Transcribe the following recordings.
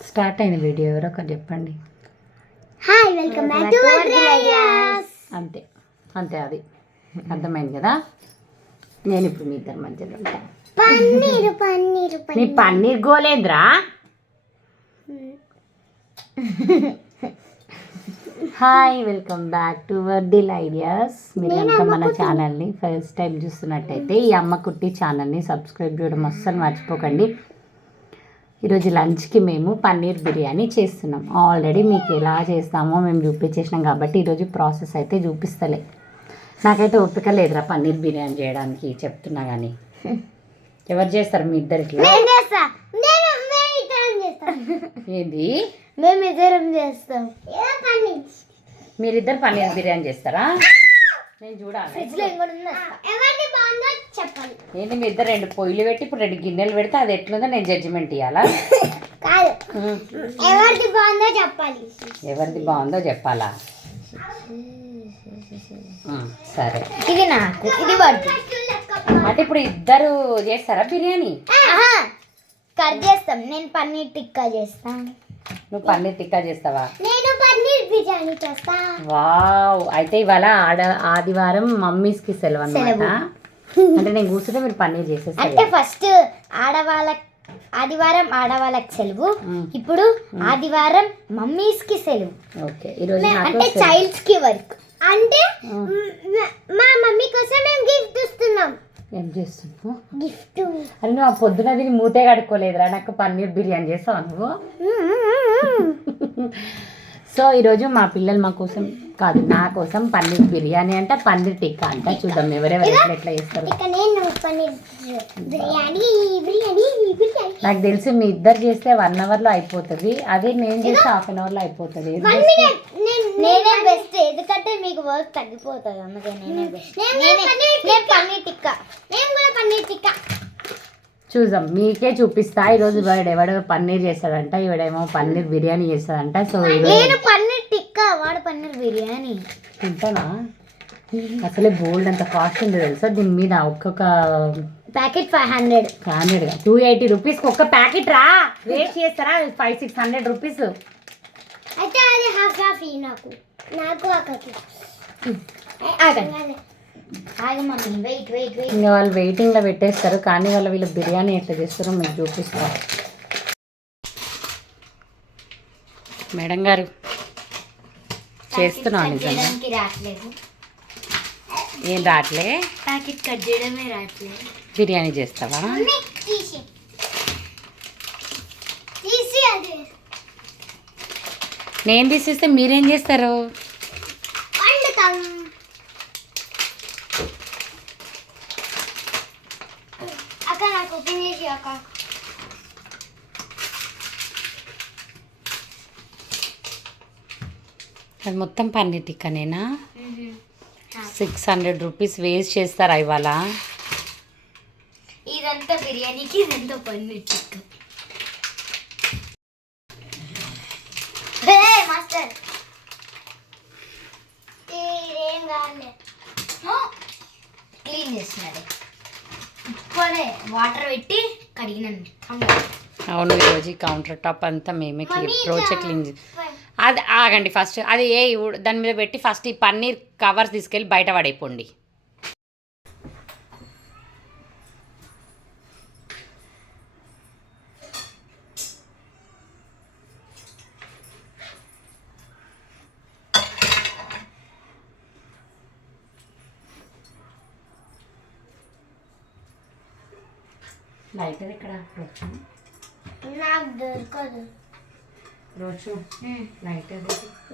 Start అయిన video ఎవరో ఒకటి చెప్పండి. హాయ్ వెల్కమ్ బ్యాక్ టు అంతే అంతే అది. అర్థమైంది కదా? నేను ఇప్పుడు మీ ఇద్దరి మధ్యలో ఉంటా. పన్నీరు పన్నీరు మీ పన్నీర్ గోలేంద్రా? Hi welcome back to wordle ideas. మీరు కనుక మన ఛానల్ని ఫస్ట్ టైం చూస్తున్నట్టయితే ఈ అమ్మ కుట్టి ఛానల్ని సబ్స్క్రైబ్ చేయడం అస్సలు మర్చిపోకండి. ఈరోజు లంచ్కి మేము పన్నీర్ బిర్యానీ చేస్తున్నాం. ఆల్రెడీ మీకు ఎలా చేస్తామో మేము చూపించేసినాం కాబట్టి ఈరోజు ప్రాసెస్ అయితే చూపిస్తలే. నాకైతే ఓపిక లేదురా పన్నీర్ బిర్యానీ చేయడానికి చెప్తున్నా కానీ ఎవరు చేస్తారు మీ ఇద్దరికి? నేను చేస్తా. నేను మేము ఇద్దరం చేస్తాం. ఏంది? మేము ఇద్దరం చేస్తాం. మీరిద్దరు పన్నీర్ బిర్యానీ చేస్తారా? నేను చూడాలి. చెప్పాలి. ఏంటి మీ ఇద్దరు రెండు పొయ్యిలు పెట్టి ఇప్పుడు రెండు గిన్నెలు పెడితే అది ఎట్లుందో నేను జడ్జిమెంట్ ఇవ్వాలా కాదు. ఎవరిది బాగుందో చెప్పాలి. ఎవరిది బాగుందో చెప్పాలా? సరే. ఇది నాకు ఇది పడుతుంది అంటే ఇప్పుడు ఇద్దరు చేస్తారా బిర్యానీ? కట్ చేస్తాం. నేను పన్నీర్ టిక్కా చేస్తా. నువ్వు పన్నీర్ టిక్కా చేస్తావా? నేను పన్నీర్ బిర్యానీ చేస్తా. వావ్. అయితే ఇవాళ ఆడ ఆదివారం మమ్మీస్కి సెలవు అనమాట సెలవు. అంటే నేను కూర్చుంటే మీరు పన్నీర్ అంటే చేసేస్తారు ఫస్ట్ ఆడవాళ్ళ ఆదివారం ఆడవాళ్ళకి సెలవు. ఇప్పుడు ఆదివారం మమ్మీస్కి సెలవు. ఓకే ఈరోజు నాకు అంటే. చైల్డ్స్కి వర్క్. అంటే. మా మమ్మీ కోసం మేము గిఫ్ట్ ఇస్తున్నాం. ఏం చేస్తున్నావు? గిఫ్ట్. అరే నువ్వు ఆ పొద్దున తిని మూతే కడుక్కోలేదురా నాకు పన్నీర్ బిర్యానీ చేస్తావు నువ్వు? సో ఈరోజు మా పిల్లలు మా కోసం కాదు నా కోసం పన్నీర్ బిర్యానీ అంట పన్నీర్ టిక్కా అంట. చూద్దాం ఎవరెవరు ఎట్లా ఎట్లా చేస్తారు. నాకు తెలిసి మీ ఇద్దరు చేస్తే వన్ అవర్లో అయిపోతుంది. అదే నేను చేస్తే హాఫ్ అన్ అవర్లో అయిపోతుంది. నేనే బెస్ట్ ఎందుకంటే మీకు వర్క్ తగ్గిపోతుంది అందుకే నేనే బెస్ట్ నేనే నేను పన్నీర్ టిక్కా. నేను కూడా పన్నీర్ టిక్కా. చూద్దాం. మీకే చూపిస్తా. ఈరోజు వాడు ఎవడో పన్నీర్ చేస్తాడంట ఈవిడేమో పన్నీర్ బిర్యానీ చేస్తాడంట. సో నేను పన్నీర్ టిక్కా వాడు పన్నీర్ బిర్యానీ. తింటానా? అసలే బోల్డ్ అంత కాస్ట్ ఉంది తెలుసా? దీని మీద ఒక్కొక్క packet five hundred. Hundred two eighty రూపీస్కి ఒక్క ప్యాకెట్ రా. వేస్ట్ చేస్తారా? Five six hundred rupees. అయితే అది హాఫ్ హాఫ్ నాకు. నాకు అక్కకి ఇంకా వాళ్ళు వెయిటింగ్లో పెట్టేస్తారు కానీ వాళ్ళ వీళ్ళు బిర్యానీ ఎట్లా చేస్తారో మీకు చూపిస్తారు మేడం గారు రావట్లేదు. ఏం రావట్లే? ప్యాకెట్ కట్ చేయడమే రావట్లేదు. బిర్యానీ చేస్తావా? నేను తీసిస్తే మీరేం చేస్తారు వండుతాం అక్క నాకు ఓపెన్ చేసి అక్క అది మొత్తం పన్నీర్ టిక్కనేనా సిక్స్ హండ్రెడ్ రూపీస్ వేస్ట్ చేస్తారా ఇవాళ? ఇదంతా బిర్యానీకి ఇదంతా పన్నీర్ టిక్కా మాస్టర్. ఏం కాలే క్లీన్ చేస్తున్నాడు. ఇప్పుడే వాటర్ పెట్టి కడిగినాను. అవును ఈరోజు కౌంటర్ టాప్ అంతా మేమే రోజే క్లీన్ అది ఆగండి ఫస్ట్. అది ఏ దాని మీద పెట్టి ఫస్ట్ ఈ పన్నీర్ కవర్స్ తీసుకెళ్ళి బయట పడైపోండి లైటర్ ఇక్కడ నాకు దొరకదు. రోజు? లైటర్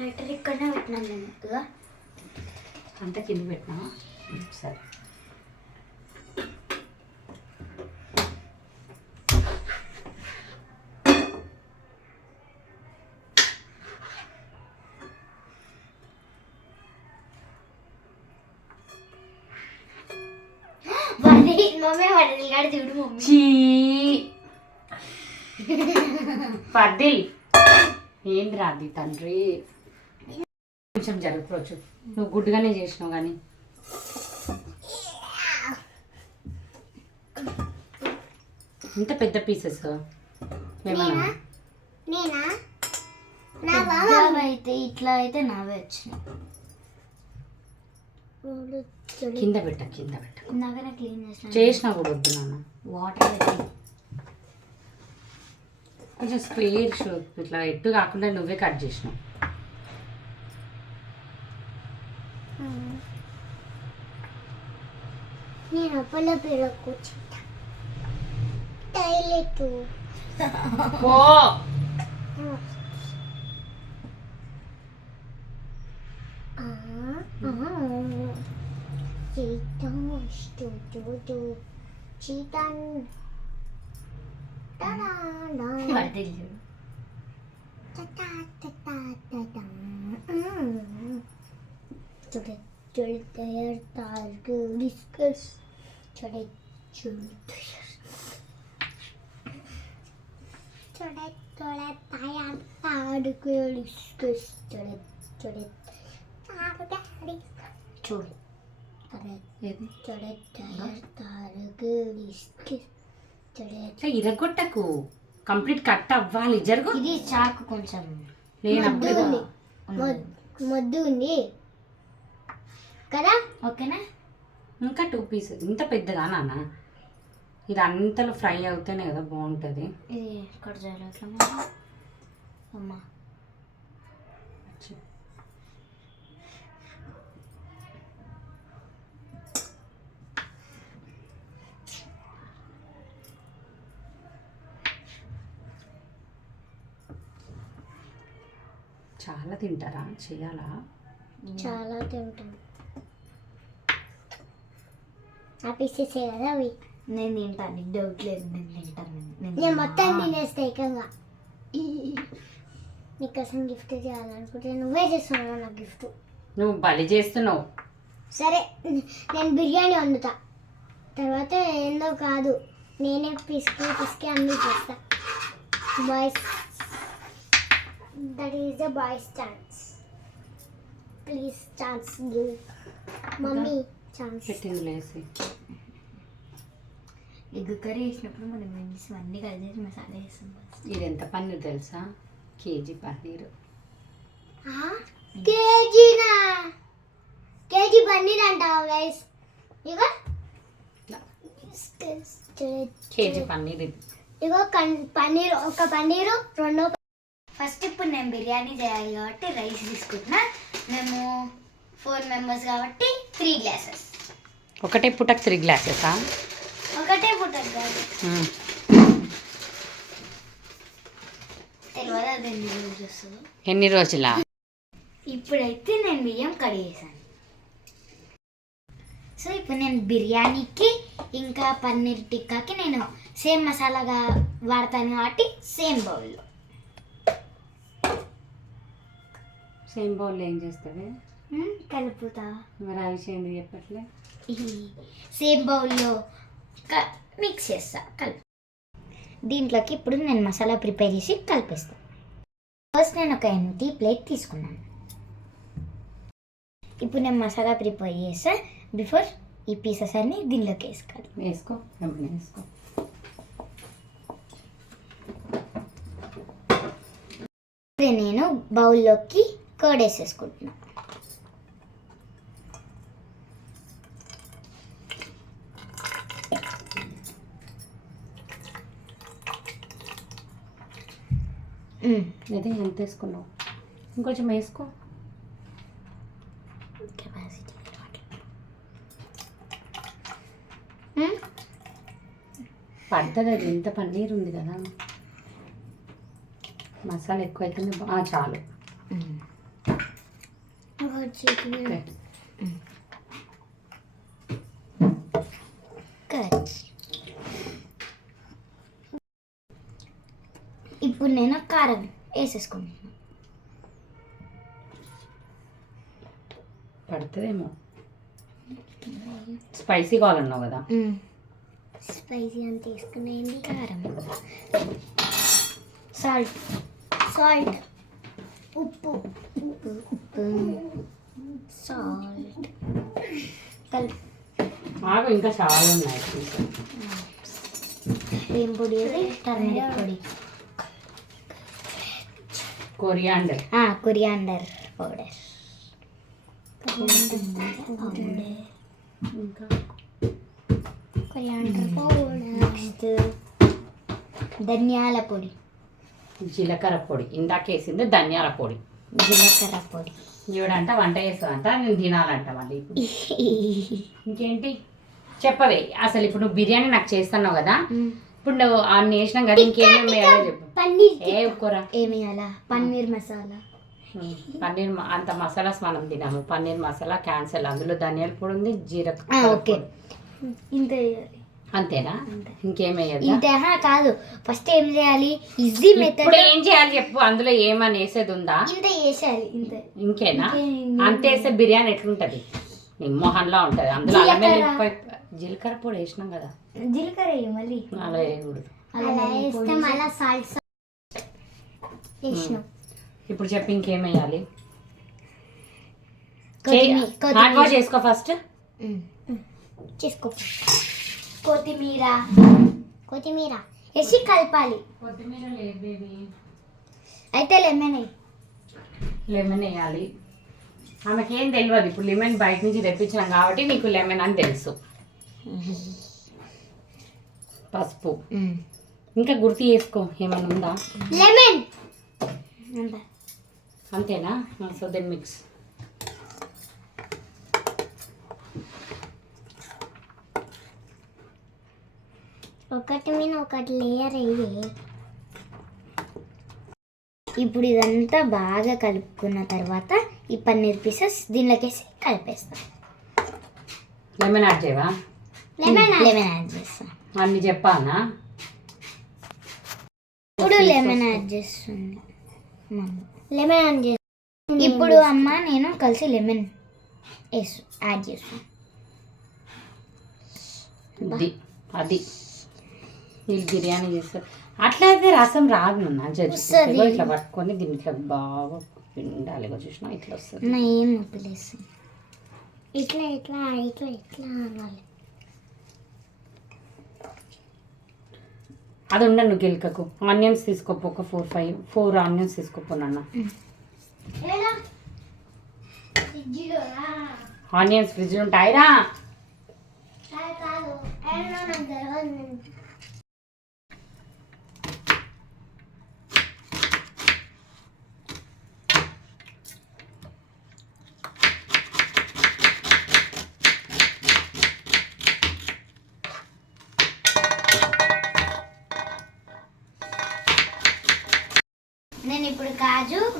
లెటర్ ఇక్కడనే పెట్టినాను నేను ఇదిగో. అంతా కింద పెట్టినా సరే. పద్దిల్ ఏంది రాది తండ్రి? కొంచెం జరుపుకోవచ్చు నువ్వు గుడ్డుగానే చేసినావు కానీ ఇంత పెద్ద పీసెస్ అయితే ఇట్లా అయితే నావే వచ్చినాయి కింద పెట్ట కింద పెట్ట క్లీన్ చేసిన. చేసినా కూడా వద్దు నాన్న. వాటర్ పెట్టి కొంచెం స్క్వేర్ ఇట్లా ఎట్టు కాకుండా నువ్వే కట్ చేసినావు. నేను అప్పలో పేరు కూర్చుంటా. టైలెట్ 따라라. 말들이. 따따따따따따. 음. 저래 저래 따그 리스크스. 저래 줄. 저래 저래 따야 따르그 리스크스. 저래 저래 따르다 리스크. 저래. 저래 저래 따야 따르그 리스크스. ఇట్లా ఇరగొట్టకు. కంప్లీట్ కట్ అవ్వాలి. జరుగు. ఇది చాకు కొంచెం. ఉంది. మొద్దు ఉంది. కదా? ఓకేనా? ఇంకా టూ పీస్. ఇంత పెద్దగా నాన్న? ఇది అంతలో ఫ్రై అవుతేనే కదా బాగుంటుంది. ఇది ఎట్లా మరి? అమ్మా. చాలా తింటారా? చేయాలా చాలా తింటాం. ఆ పీసెస్ కదా అవి. నేను తింటాను నీకు డౌట్ లేదు నేను తింటాను నేను మొత్తం తినేస్తా ఏకంగా. నీకోసం గిఫ్ట్ చేయాలనుకుంటే నువ్వే చేస్తున్నావు నా గిఫ్ట్ నువ్వు బలి చేస్తున్నావు. సరే నేను బిర్యానీ వండుతా. తర్వాత ఏందో కాదు నేనే పిసికి పిసికి అన్నీ చేస్తా. Boys. That is the boys chance please chance give mummy chance పెట్టింది లేసి. ఎగ్ కర్రీ వేసినప్పుడు మనం మెండిసి అన్నీ కలిసి మసాలా వేస్తాం ఇది ఎంత పన్నీర్ తెలుసా? కేజీ పన్నీర్. కేజీనా కేజీ పన్నీర్ అంటావా గైస్ చూడండి. కేజీ పన్నీర్ ఇగో కన్ పన్నీర్ ఒక పన్నీరు రెండో ఫస్ట్ ఇప్పుడు నేను బిర్యానీ చేయాలి కాబట్టి రైస్ తీసుకుంటున్నా మేము ఫోర్ మెంబర్స్ కాబట్టి త్రీ గ్లాసెస్ ఒకటే పుటక్ త్రీ గ్లాసెసా ఒకటే పుట్టదు కాదు. తెలియదు అది ఎన్ని రోజులు వస్తుందో. ఎన్ని రోజులా? ఇప్పుడైతే నేను బియ్యం కడిగేసాను సో ఇప్పుడు నేను బిర్యానీకి ఇంకా పన్నీర్ టిక్కాకి నేను సేమ్ మసాలాగా వాడతాను కాబట్టి సేమ్ బౌల్లో. సేమ్ బౌల్ ఏం చేస్తావే? కలుపుతా. మరి ఆ విషయం ఎందుకు చెప్పట్లే? సేమ్ బౌల్లో మిక్స్ చేస్తా కలుపు. దీంట్లోకి ఇప్పుడు నేను మసాలా ప్రిపేర్ చేసి కలిపేస్తాను ఫస్ట్ నేను ఒక ఎంటీ ప్లేట్ తీసుకున్నాను. ఇప్పుడు నేను మసాలా ప్రిపేర్ చేస్తా బిఫోర్ ఈ పీసెస్ అన్ని దీనిలోకి వేసుకోవాలి. వేసుకో వేసుకో. నేను బౌల్లోకి కర్డ్ వేసేసుకుంటున్నా. అదే ఎంత వేసుకున్నావు? ఇంకొంచెం వేసుకో. కెపాసిటీ. పడుతుంది అది. ఎంత పన్నీర్ ఉంది కదా. మసాలా ఎక్కువ అవుతుంది చాలు. ఇప్పుడు నేను కారం వేసేసుకుంటున్నాను పడుతుందేమో. స్పైసీ కావాలన్నావు కదా. స్పైసీ అని తీసుకునేయండి కారం. సాల్ట్ సాల్ట్ ఉప్పు ఉప్పు ఉప్పు సాల్ట్ కలిపి ఆగు ఇంకా చాలా ఉన్నాయి pieces. ఏం పొడి అది టర్మరిక్ పొడి కొరియాండర్ కొరియాండర్ పౌడర్ ఇంకా కొరియాండర్ పౌడర్ నెక్స్ట్ ధనియాల పొడి జీలకర్ర పొడి. ఇందాక వేసింది ధనియాల పొడి. జీలకర్ర పొడి. ఈవిడంట వంట చేస్తుందంట నేను తినాలంట మళ్ళీ ఇంకేంటి? చెప్పవే. అసలు ఇప్పుడు నువ్వు బిర్యానీ నాకు చేస్తున్నావు కదా. ఇప్పుడు నువ్వు అన్ని వేసినాం కదా ఇంకేమేమి వేయాలో చెప్పు. పన్నీర్ ఏ కూర? ఏమేయాలా పన్నీర్ మసాలా. పన్నీర్ అంత మసాలాస్ మనం తినాము. పన్నీర్ మసాలా క్యాన్సల్. అందులో ధనియాల పొడి ఉంది జీలకర్ర ఓకే. ఇంత వేయాలి. అంతేనా? అంతే. ఇంకేం వేయద్దా ఇంత ఆహా, కాదు. ఫస్ట్ ఏం చేయాలి? ఈజీ మెథడ్ ఇప్పుడు ఏం చేయాలి చెప్పు. అందులో ఏమని వేసేది ఉందా ఇంత వేసేయాలి ఇంత. ఇంకేనా? ఇంకేం- అంత వేస్తే బిర్యానీ ఎట్లుంటది? నీ మొహన్లా ఉంటది. అందులో అల్లం జీలకర్ర. పొడి వేసినాం కదా. జీలకర్ర వేయి మళ్ళీ. అలా వేయకూడదు. అలా వేస్తే మళ్ళీ సాల్ట్ వేసినాం. ఇప్పుడు చెప్పి ఇంకేం వేయాలి కొత్తిమీ- హ్యాండ్ వాష్ చేసుకో ఫస్ట్. చేసుకో. కొత్తిమీర. కొత్తిమీర. వేసి కలపాలి. కొత్తిమీర లేదు బేబీ అయితే లెమన్ లెమన్ వేయాలి ఆమెకేం తెలియదు ఇప్పుడు లెమన్ బయట నుంచి తెప్పించినాం కాబట్టి నీకు లెమన్ అని తెలుసు. పసుపు. ఇంకా గుర్తు చేసుకో ఏమైనా ఉందా? లెమన్ అంత అంతేనా సో దెన్ మిక్స్ ఒకటి మీద ఒకటి లేయర్ అయ్యి. ఇప్పుడు ఇదంతా బాగా కలుపుకున్న తర్వాత ఈ పన్నీర్ పీసెస్ దీనిలోకేసి కలిపేస్తాం. లెమన్ యాడ్ చేయవా? లెమన్ లెమన్ యాడ్ చేస్తాం. అన్ని చెప్పానా ఇప్పుడు లెమన్ యాడ్ చేస్తుంది. లెమన్ యాడ్ చేస్తాం. ఇప్పుడు అమ్మ నేను కలిసి లెమన్ వేసు యాడ్ చేస్తాం. అది అది. వీళ్ళు బిర్యానీ చేస్తారు. అట్లయితే రసం రాదు నాన్న వస్తది. ఇట్లా పట్టుకొని దీంట్లో బాగా పిండాలి చూసినా ఇట్లా వస్తుంది. ఏం ఇట్లా ఇట్లా ఇట్లా ఇట్లా అనాలి. అది ఉండ నువ్వు గిల్కకు. ఆనియన్స్ తీసుకోపో ఒక ఫోర్ ఫైవ్ ఫోర్ ఆనియన్స్ తీసుకోపో నాన్న. ఆనియన్స్ ఫ్రిడ్జ్ ఉంటాయిరా.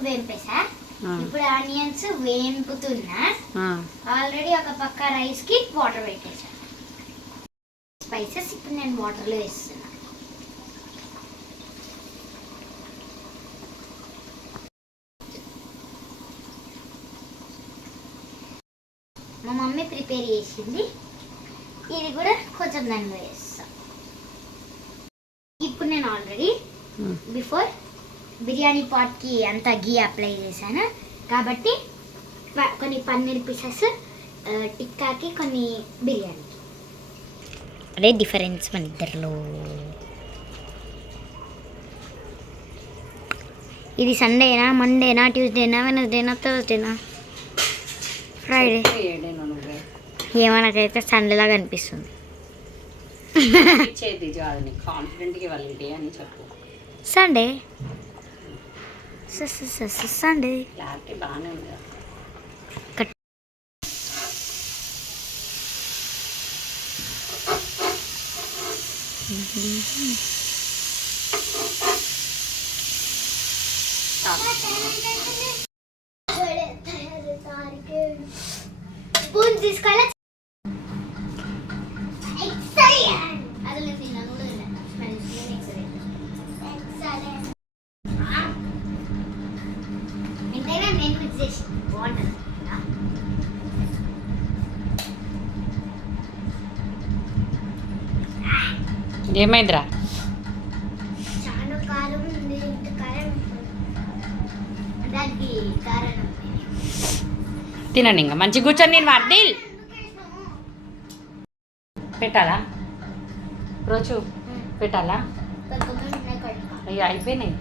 వేంపేసా? ఇప్పుడు ఆనియన్స్ వేంపుతున్నా. ఆల్రెడీ ఒక పక్క రైస్కి వాటర్ పెట్టేసా. స్పైసెస్ ఇప్పుడు నేను వాటర్లో వేస్తున్నా. మా మమ్మీ ప్రిపేర్ చేసింది. ఇది కూడా కొంచెం దానిలో వేస్తా. ఇప్పుడు నేను ఆల్రెడీ బిఫోర్ బిర్యానీ పాట్కి అంతా గీ అప్లై చేశాను. కాబట్టి ప- కొన్ని పన్నీర్ పీసెస్ టిక్కాకి కొన్ని బిర్యానీకి అదే డిఫరెన్స్ మన ఇద్దరిలో. ఇది సండేనా మండేనా ట్యూస్డేనా వెనస్డేనా థర్స్డేనా? ఫ్రైడే. ఏమో నాకైతే సండే లాగా అనిపిస్తుంది ఇచ్చేది కాదు నీకు కాన్ఫిడెంట్గా ఇవ్వాలి డే అని చెప్పు సండే సండే క్లారిటీ బాగానే ఉంది కదా. స్పూన్ తీసుకోవాలి అసలు తిన్నాను కూడా తిన్నాను. మంచిగా excellent. Excellent. ఎంతైనా నేను మిక్స్ చేసి బాగుంటుంది కదా? ఏమైందిరా? తినండి ఇంకా. మంచి కూర్చొని నేను వర్దిల్ పెట్టాలా? రోజు పెట్టాలా. అయ్యి అయిపోయినాయి.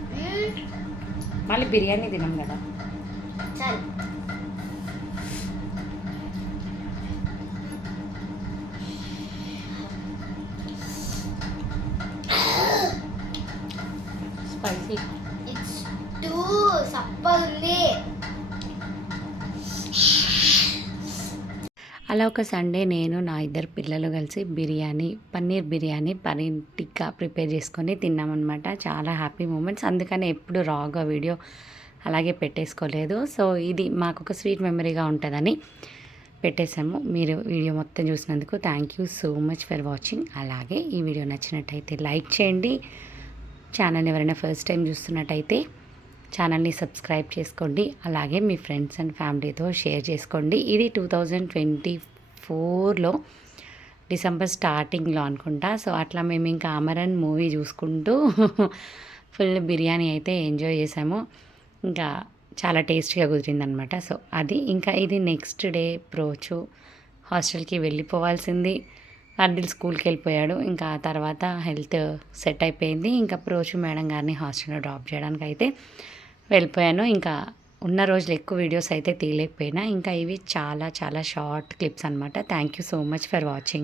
మళ్ళీ బిర్యానీ తినాం కదా. అలా ఒక సండే నేను నా ఇద్దరు పిల్లలు కలిసి బిర్యానీ పన్నీర్ బిర్యానీ పన్నీర్ టిక్కా ప్రిపేర్ చేసుకొని తిన్నామన్నమాట. చాలా హ్యాపీ మూమెంట్స్. అందుకని ఎప్పుడు రాగా వీడియో అలాగే పెట్టేసుకోలేదు. సో ఇది మాకు ఒక స్వీట్ మెమరీగా ఉంటుందని పెట్టేశాము. మీరు వీడియో మొత్తం చూసినందుకు thank you so much for watching అలాగే ఈ వీడియో నచ్చినట్టయితే లైక్ చేయండి. ఛానల్ ఎవరైనా ఫస్ట్ టైం చూస్తున్నట్టయితే ఛానల్ని సబ్స్క్రైబ్ చేసుకోండి. అలాగే మీ ఫ్రెండ్స్ అండ్ ఫ్యామిలీతో షేర్ చేసుకోండి. ఇది టూ థౌజండ్ ట్వంటీ ఫోర్లో డిసెంబర్ స్టార్టింగ్లో అనుకుంటా. సో అట్లా మేము ఇంకా అమరన్ మూవీ చూసుకుంటూ ఫుల్ బిర్యానీ అయితే ఎంజాయ్ చేసాము. ఇంకా చాలా టేస్టీగా కుదిరిందనమాట. సో అది ఇంకా ఇది నెక్స్ట్ డే ప్రోచు. హాస్టల్కి వెళ్ళిపోవాల్సింది. అర్దిల్ స్కూల్కి వెళ్ళిపోయాడు. ఇంకా ఆ తర్వాత హెల్త్ సెట్ అయిపోయింది. ఇంకా ప్రోచు మేడం గారిని హాస్టల్లో డ్రాప్ చేయడానికి అయితే వెళ్ళిపోయాను. ఇంకా ఉన్న రోజులు ఎక్కువ వీడియోస్ అయితే తీయలేకపోయినా. ఇంకా ఇవి చాలా చాలా షార్ట్ క్లిప్స్ అనమాట thank you so much for watching.